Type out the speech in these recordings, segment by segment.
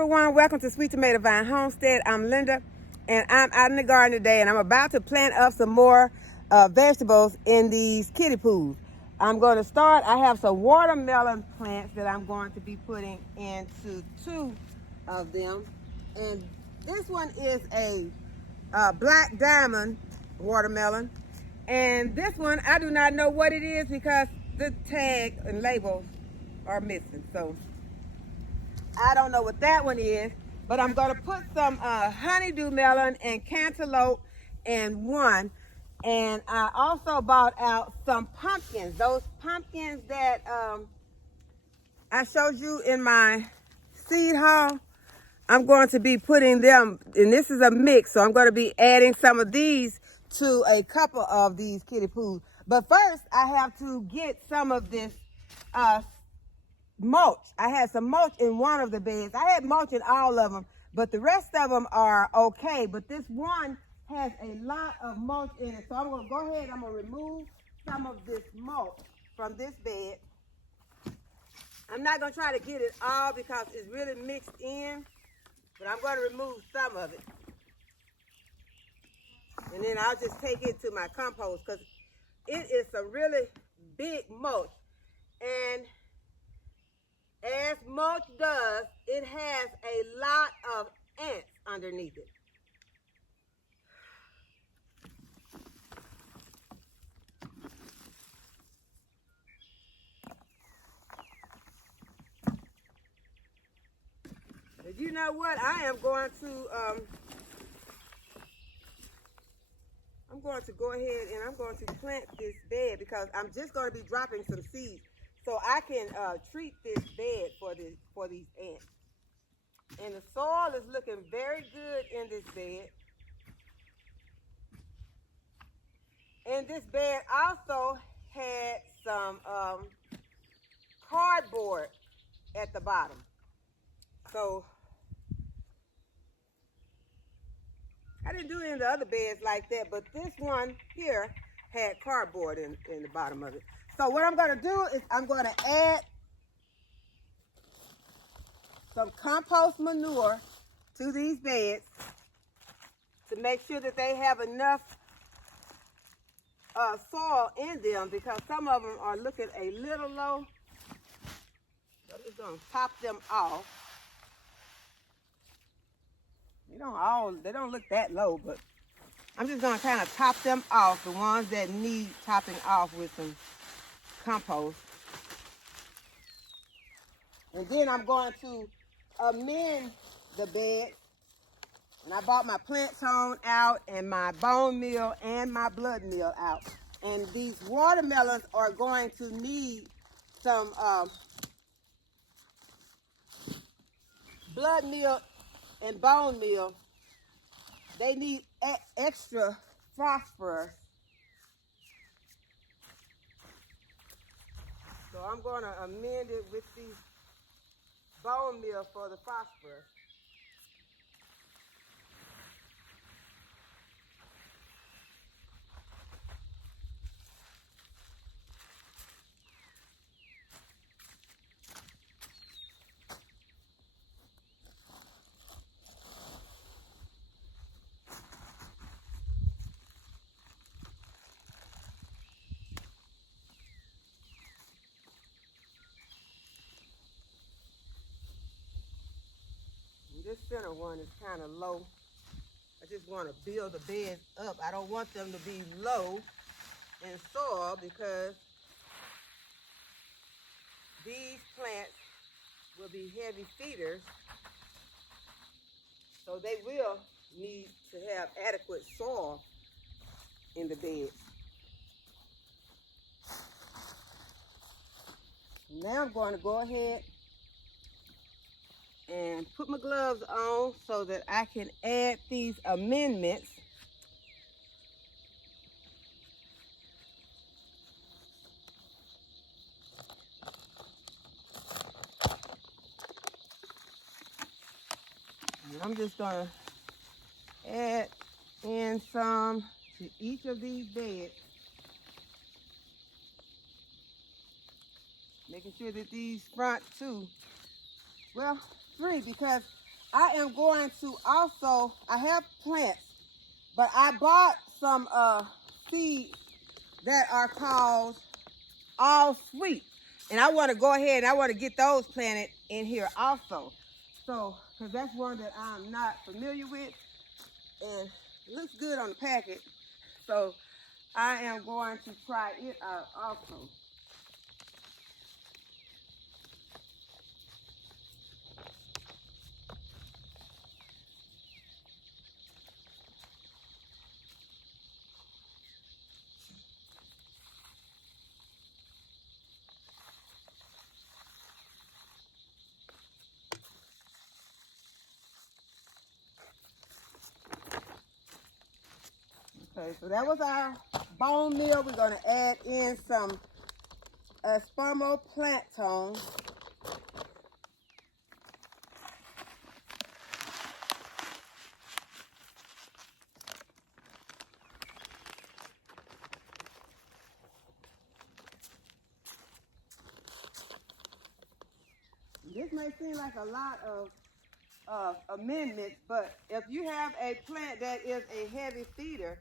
everyone, welcome to Sweet Tomato Vine Homestead. I'm Linda and I'm out in the garden today and I'm about to plant up some more vegetables in these kiddie pools. I'm going to start, I have some watermelon plants that I'm going to be putting into two of them. And this one is a black diamond watermelon. And this one, I do not know what it is because the tag and labels are missing. So I don't know what that one is, but I'm going to put some honeydew melon and cantaloupe in one. And I also bought out some pumpkins, those pumpkins that I showed you in my seed haul. I'm going to be putting them, and this is a mix, so I'm going to be adding some of these to a couple of these kiddie pools. But first, I have to get some of this mulch. I had some mulch in one of the beds. I had mulch in all of them, but the rest of them are okay. But this one has a lot of mulch in it. So I'm going to go ahead and I'm going to remove some of this mulch from this bed. I'm not going to try to get it all because it's really mixed in, but I'm going to remove some of it. And then I'll just take it to my compost because it is a really big mulch. And as mulch does, it has a lot of ants underneath it. But you know what? I am going to go ahead and I'm going to plant this bed because I'm just going to be dropping some seeds so I can treat this bed for these ants. And the soil is looking very good in this bed. And this bed also had some cardboard at the bottom. So I didn't do any of the other beds like that, but this one here had cardboard in the bottom of it. So what I'm going to do is I'm going to add some compost manure to these beds to make sure that they have enough soil in them because some of them are looking a little low. So I'm just going to top them off. They don't look that low, but I'm just going to kind of top them off, the ones that need topping off with some compost. And then I'm going to amend the bed. And I bought my plant tone out and my bone meal and my blood meal out. And these watermelons are going to need some blood meal and bone meal. They need extra phosphorus. So I'm going to amend it with the bone meal for the phosphorus. This center one is kind of low. I just want to build the beds up. I don't want them to be low in soil because these plants will be heavy feeders. So they will need to have adequate soil in the bed. Now I'm going to go ahead and put my gloves on so that I can add these amendments. And I'm just going to add in some to each of these beds, making sure that these front two, well, three, because I am going to also, I have plants, but I bought some seeds that are called all sweet. And I want to go ahead and I want to get those planted in here also. So, because that's one that I'm not familiar with. And it looks good on the packet. So, I am going to try it out also. Okay, so that was our bone meal. We're going to add in some spermoplankton. This may seem like a lot of amendments, but if you have a plant that is a heavy feeder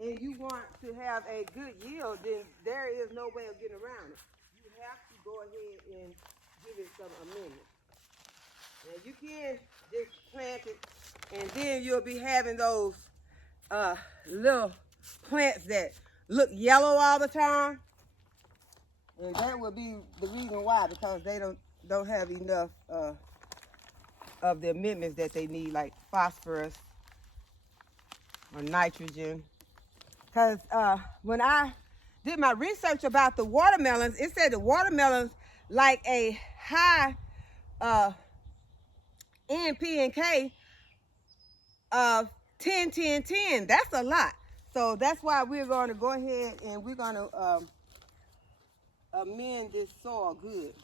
and you want to have a good yield, then there is no way of getting around it. You have to go ahead and give it some amendment. Now you can just plant it and then you'll be having those little plants that look yellow all the time. And that would be the reason why, because they don't have enough of the amendments that they need, like phosphorus or nitrogen. Because when I did my research about the watermelons, it said the watermelons like a high N, P, and K of 10, 10, 10. That's a lot. So that's why we're going to go ahead and we're going to amend this soil good.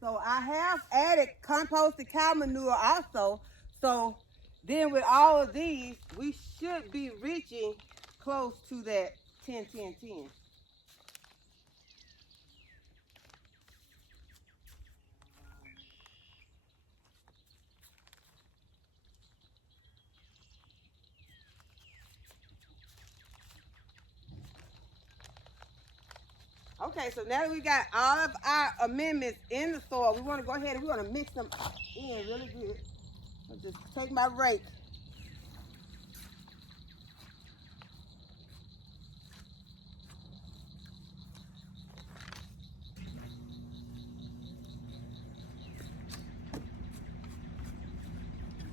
So I have added composted cow manure also. So then with all of these, we should be reaching close to that 10, 10, 10. Okay, so now that we got all of our amendments in the soil, we want to go ahead and we want to mix them in really good. I'll just take my rake.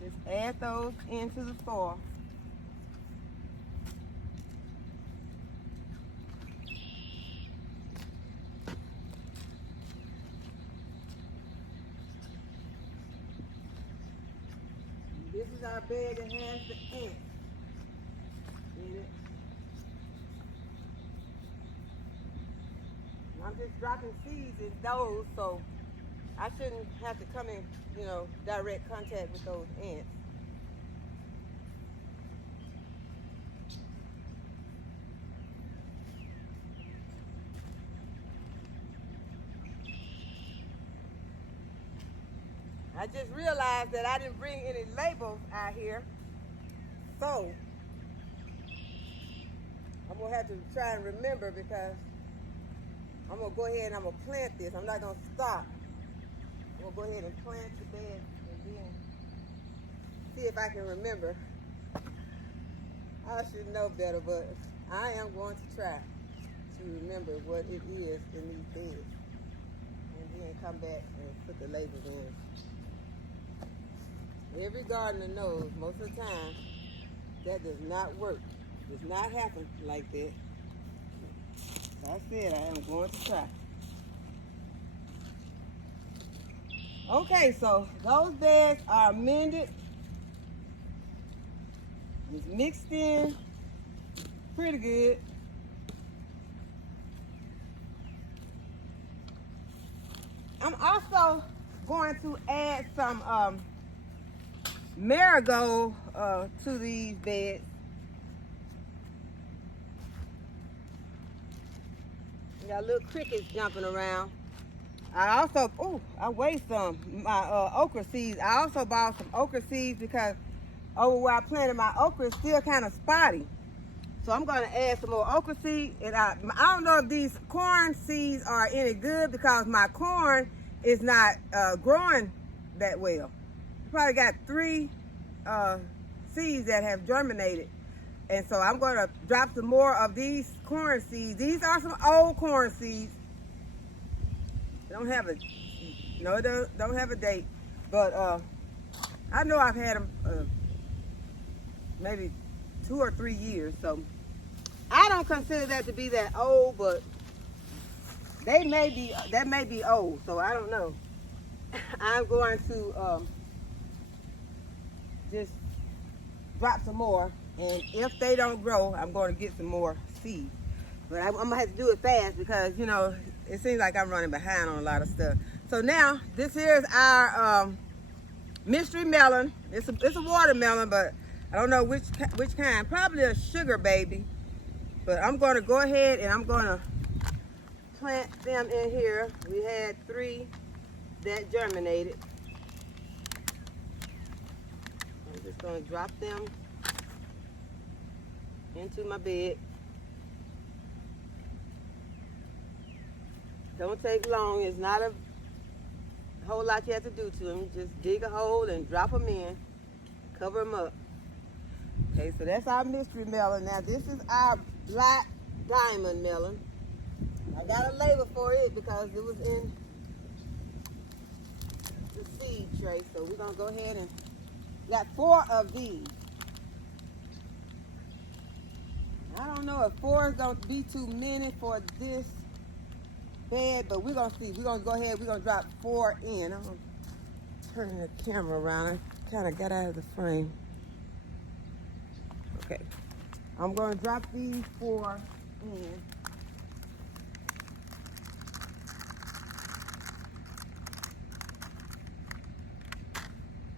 Just add those into the soil. This is our bed that has the ants in it. And I'm just dropping seeds in those, so I shouldn't have to come in, direct contact with those ants. I just realized that I didn't bring any labels out here. So, I'm going to have to try and remember, because I'm going to go ahead and I'm going to plant this. I'm not going to stop. I'm going to go ahead and plant the bed and then see if I can remember. I should know better, but I am going to try to remember what it is in these beds. And then come back and put the labels in. Every gardener knows most of the time that does not work. Does not happen like that. Like I said, I am going to try. Okay, so those beds are amended. It's mixed in pretty good. I'm also going to add some marigold to these beds. We got little crickets jumping around. I also, I waste some, my okra seeds. I also bought some okra seeds because over where I planted my okra is still kind of spotty. So I'm going to add some more okra seeds. And I don't know if these corn seeds are any good because my corn is not growing that well. I probably got 3 seeds that have germinated. And so I'm going to drop some more of these corn seeds. These are some old corn seeds. They don't have don't have a date. But I know I've had them maybe 2 or 3 years. So I don't consider that to be that old, but that may be old. So I don't know. I'm going to just drop some more, and if they don't grow, I'm going to get some more seeds. But I'm gonna have to do it fast because, you know, it seems like I'm running behind on a lot of stuff. So now this here is our mystery melon. It's a watermelon, but I don't know which kind. Probably a sugar baby. But I'm going to go ahead and I'm going to plant them in here. We had 3 that germinated. I'm just going to drop them into my bed. Don't take long. It's not a whole lot you have to do to them. Just dig a hole and drop them in. Cover them up. Okay, so that's our mystery melon. Now this is our black diamond melon. I got a label for it because it was in the seed tray. So we're going to go ahead and got 4 of these. I don't know if 4 is going to be too many for this bed, but we're going to see. We're going to go ahead. We're going to drop 4 in. I'm going to turn the camera around. I kind of got out of the frame. Okay. I'm going to drop these 4 in.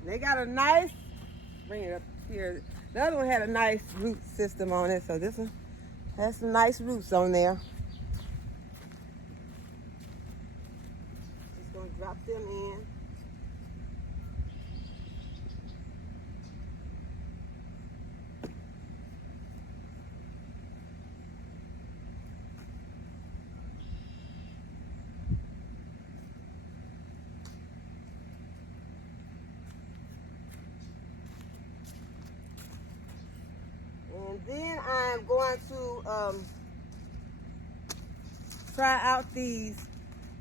They got a nice, bring it up here. The other one had a nice root system on it, so this one has some nice roots on there. Just gonna drop them in. And then I'm going to try out these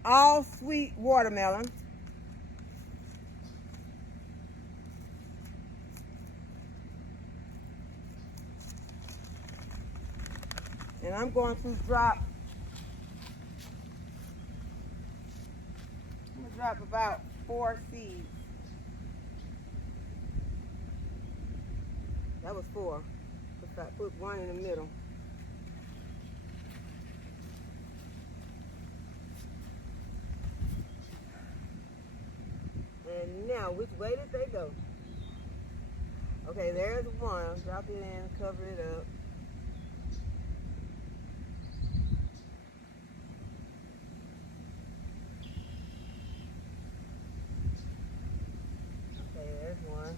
all sweet watermelon. And I'm going to drop, about 4 seeds. That was 4. Put 1 in the middle. And now, which way did they go? Okay, there's 1. Drop it in, cover it up. Okay, there's 1.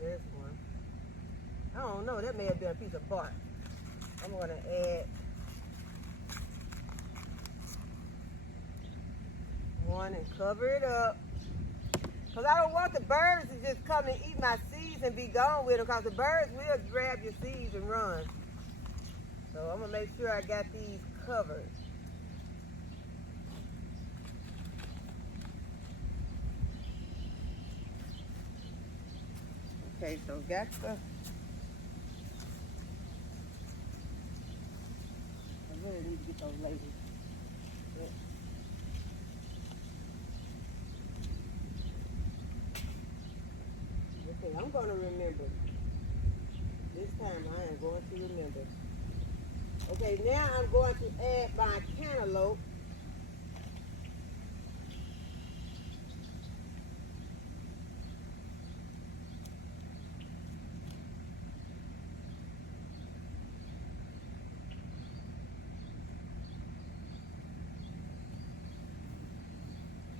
There's 1. I don't know, that may have been a piece of bark. I'm going to add 1 and cover it up. Because I don't want the birds to just come and eat my seeds and be gone with them, because the birds will grab your seeds and run. So I'm going to make sure I got these covered. Okay, so got the, I really need to get those labels. Yeah. Okay, I'm going to remember. This time I am going to remember. Okay, now I'm going to add my cantaloupe.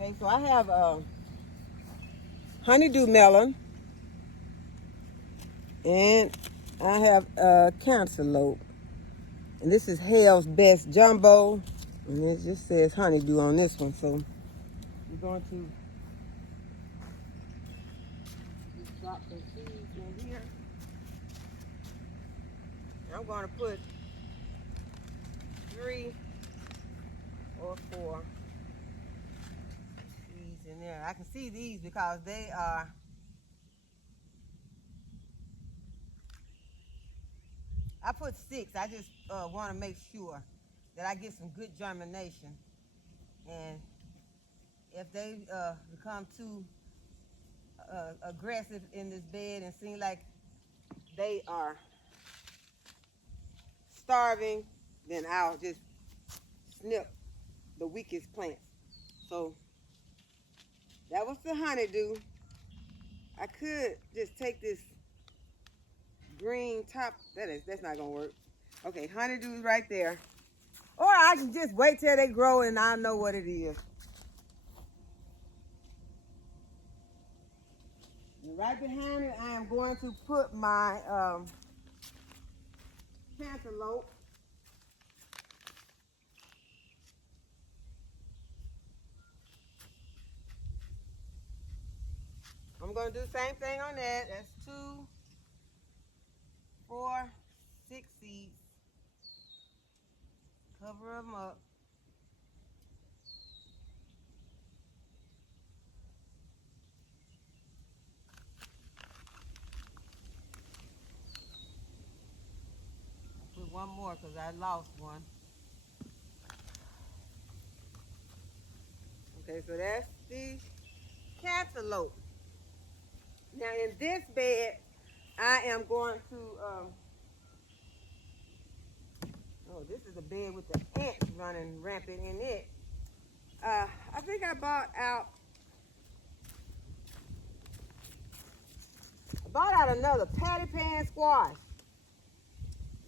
Okay, so I have a honeydew melon, and I have a cantaloupe. And this is Hell's Best Jumbo, and it just says honeydew on this one. So we're going to just drop some seeds in here. And I'm going to put 3 or 4 seeds in there. I can see these because they are I put 6. I just want to make sure that I get some good germination. And if they become too aggressive in this bed and seem like they are starving, then I'll just snip the weakest plants. So that was the honeydew. I could just take this green top. That's not gonna work. Okay, honeydew's right there. Or I can just wait till they grow and I'll know what it is. And right behind it, I am going to put my cantaloupe. I'm going to do the same thing on that. That's 2, 4, 6 seeds. Cover them up. Put one more because I lost one. Okay, so that's the cantaloupe. Now in this bed, I am going to, oh, this is a bed with the ants running rampant in it. I think I bought out another patty pan squash.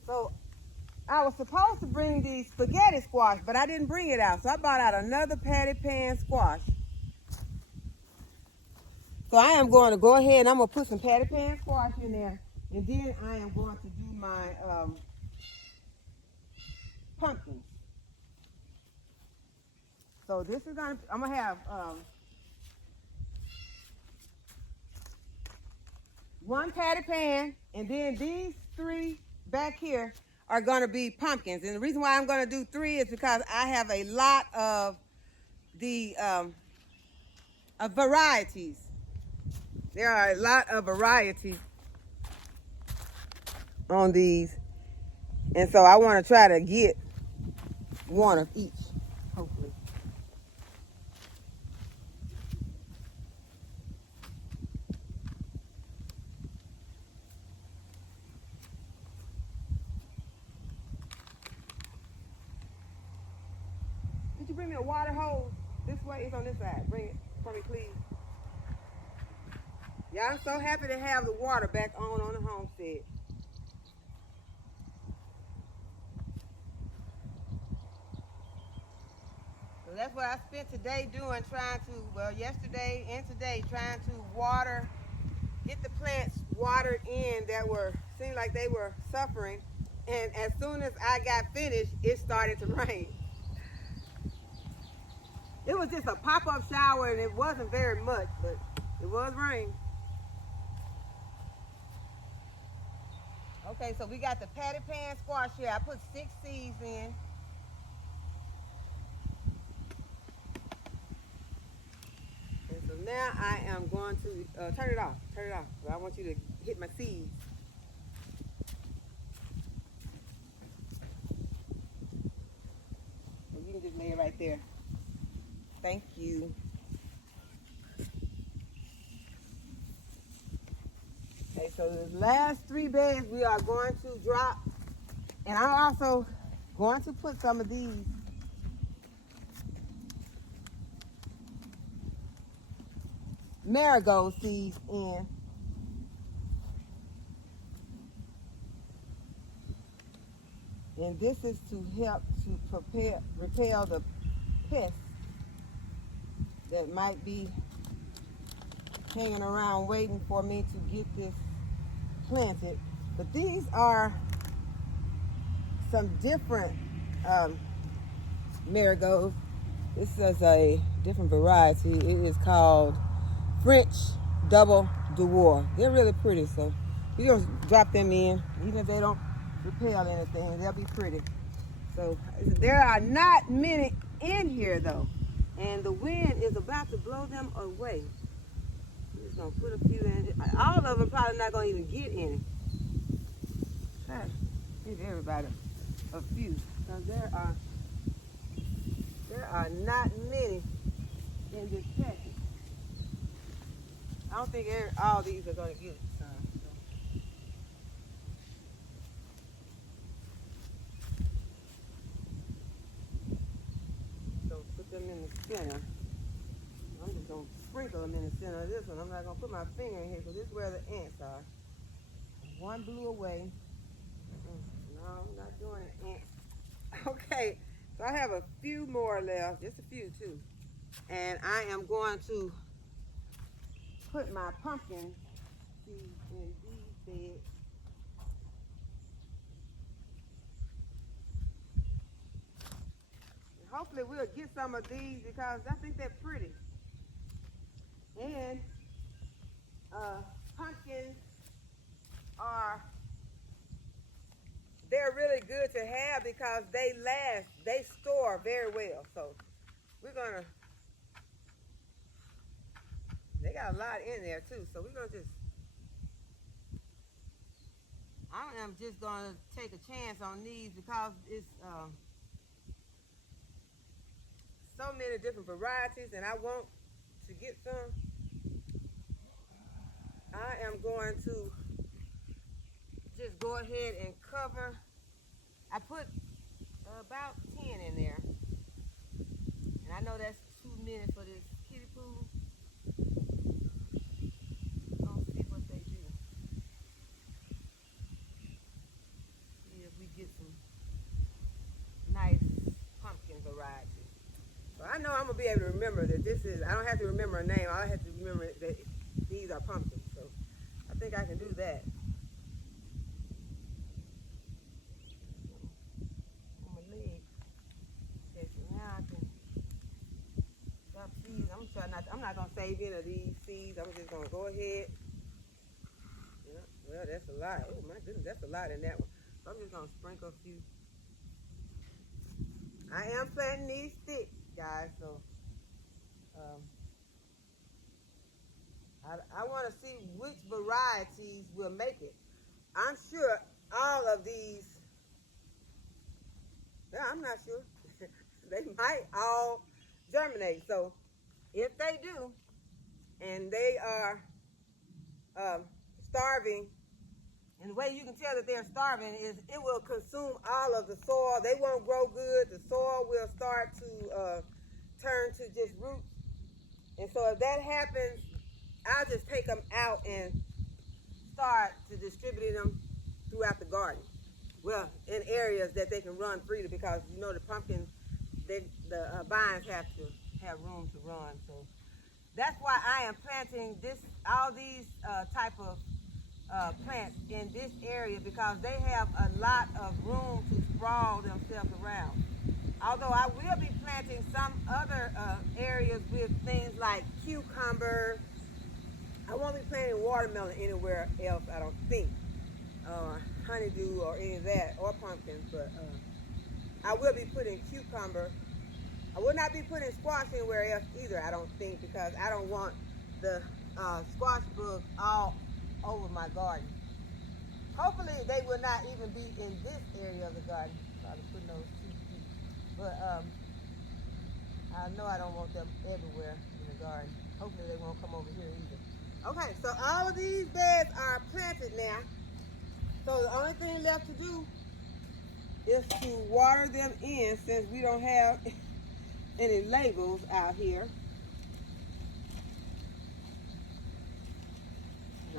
So I was supposed to bring the spaghetti squash, but I didn't bring it out. So I bought out another patty pan squash. So I am going to go ahead and I'm going to put some patty pan squash in there. And then I am going to do my pumpkins. So this is going to, I'm going to have 1 patty pan, and then these 3 back here are going to be pumpkins. And the reason why I'm going to do 3 is because I have a lot of the varieties. There are a lot of varieties on these. And so I want to try to get one of each, hopefully. Did you bring me a water hose? This way, it's on this side. Bring it for me, please. Yeah, I'm so happy to have the water back on the homestead. So that's what I spent today doing, yesterday and today, trying to get the plants watered in that seemed like they were suffering. And as soon as I got finished, it started to rain. It was just a pop-up shower and it wasn't very much, but it was rain. Okay, so we got the patty pan squash here. I put 6 seeds in. And so now I am going to turn it off. Turn it off. So I want you to hit my seeds. And you can just lay it right there. Thank you. Okay, so the last 3 beds we are going to drop. And I'm also going to put some of these marigold seeds in. And this is to help to repel the pests that might be hanging around waiting for me to get this planted. But these are some different marigolds. This is a different variety. It is called French Double Dwarf. They're really pretty, so we're gonna drop them in. Even if they don't repel anything, they'll be pretty. So there are not many in here though, and the wind is about to blow them away. I'm just gonna put a few in. All of them probably not gonna even get any. Try to give everybody a few, because there are not many in this package. I don't think all these are gonna get some. So put them in the center. I'm just gonna sprinkle them in the center of this one. I'm not gonna put my finger in here because this is where the ants are. One blew away. No, I'm not doing it, ants. Okay, so I have a few more left, just a few too. And I am going to put my pumpkin seeds in these beds. And hopefully we'll get some of these because I think they're pretty. And pumpkins they're really good to have because they last, they store very well. So we're gonna, they got a lot in there too. So we're gonna I am just gonna take a chance on these because it's so many different varieties and I want to get some. I am going to just go ahead and cover. I put about 10 in there, and I know that's too many for this kiddie pool. Let's see what they do. See if we get some nice pumpkin varieties. So I know I'm gonna be able to remember that this is. I don't have to remember a name. All I have to remember is that these are pumpkins. So I think I can do that. I'm not gonna save any of these seeds. I'm just gonna go ahead. Yeah, well, that's a lot. Oh my goodness, that's a lot in that one. So I'm just gonna sprinkle a few. I am planting these sticks, guys. So I want to see which varieties will make it. I'm sure all of these. Yeah, I'm not sure. They might all germinate. So if they do, and they are starving, and the way you can tell that they're starving is it will consume all of the soil. They won't grow good. The soil will start to turn to just roots. And so if that happens, I'll just take them out and start to distributing them throughout the garden. Well, in areas that they can run freely because you know the pumpkins, the vines have to have room to run. So that's why I am planting all these type of plants in this area because they have a lot of room to sprawl themselves around. Although I will be planting some other areas with things like cucumber. I won't be planting watermelon anywhere else, I don't think. Honeydew or any of that, or pumpkins, but I will be putting cucumber. I will not be putting squash anywhere else either, I don't think, because I don't want the squash bugs all over my garden. Hopefully they will not even be in this area of the garden. Probably putting those too deep. But I know I don't want them everywhere in the garden. Hopefully they won't come over here either. Okay, so all of these beds are planted now. So the only thing left to do is to water them in since we don't have any labels out here.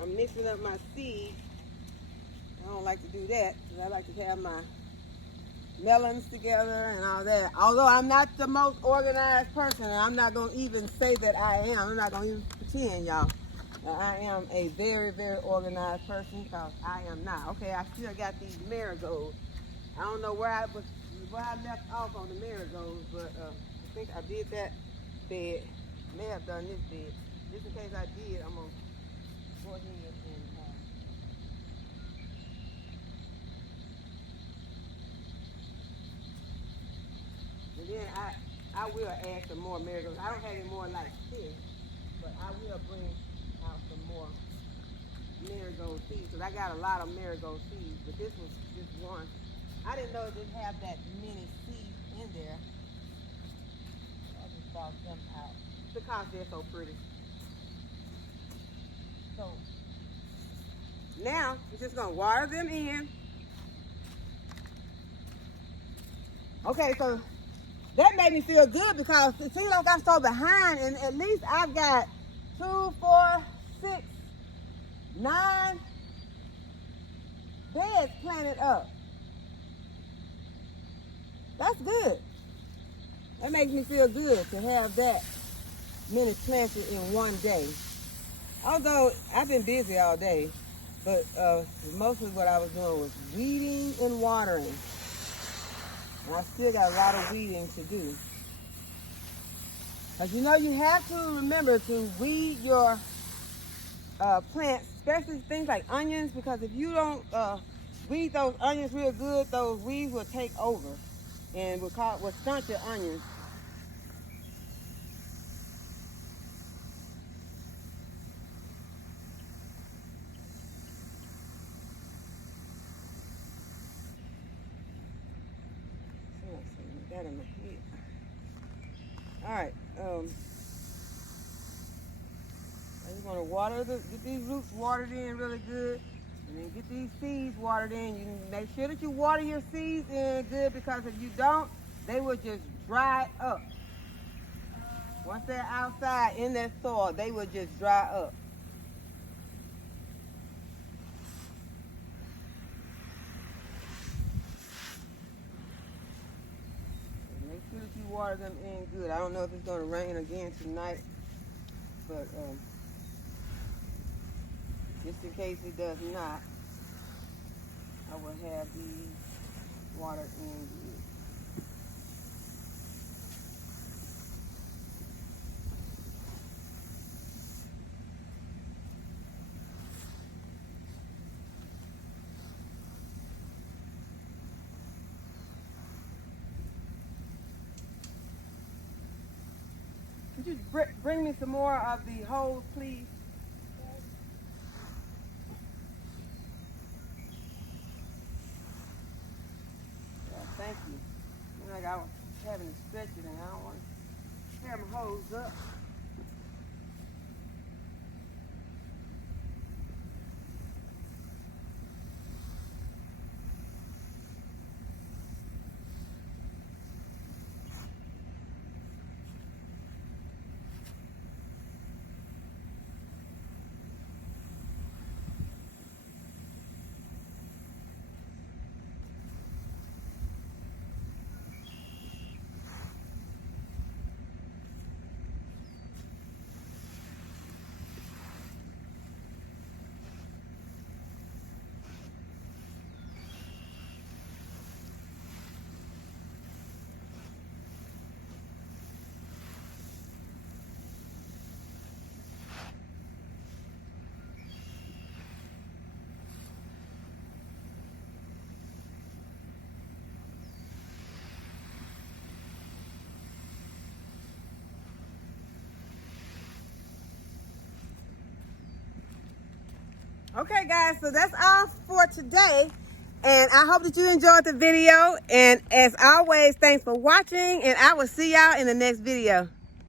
I'm mixing up my seeds. I don't like to do that because I like to have my melons together and all that. Although I'm not the most organized person, and I'm not going to even say that I am. I'm not going to even pretend, y'all. I am a very, very organized person because I am not. Okay, I still got these marigolds. I don't know where I left off on the marigolds, but I think I did that bed. May have done this bed. Just in case I did, I'm going to go ahead and then I will add some more marigolds. I don't have any more like this, but I will bring out some more marigold seeds because I got a lot of marigold seeds, but this was just one. I didn't know it didn't have that many seeds in there. I just brought them out because they're so pretty. So now we're just gonna water them in. Okay, so that made me feel good because it seems like I'm so behind, and at least I've got 2, 4, 6, 9 beds planted up. That's good. That makes me feel good to have that many planted in one day. Although I've been busy all day, but mostly what I was doing was weeding and watering. And I still got a lot of weeding to do. Because you know you have to remember to weed your plants, especially things like onions, because if you don't weed those onions real good, those weeds will take over and will stunt your onions. That in my head. All right. I just want to get these roots watered in really good, and then get these seeds watered in. You can make sure that you water your seeds in good because if you don't, they will just dry up. Once they're outside in that soil, they will just dry up. Make sure that you water them in good. I don't know if it's going to rain again tonight, but just in case it does not, I will have these watered in good. Could you bring me some more of the holes, please? Yeah, thank you. Like I was having to stretch it, and I don't want to tear my hose up. Okay guys, so that's all for today, and I hope that you enjoyed the video, and as always, thanks for watching, and I will see y'all in the next video.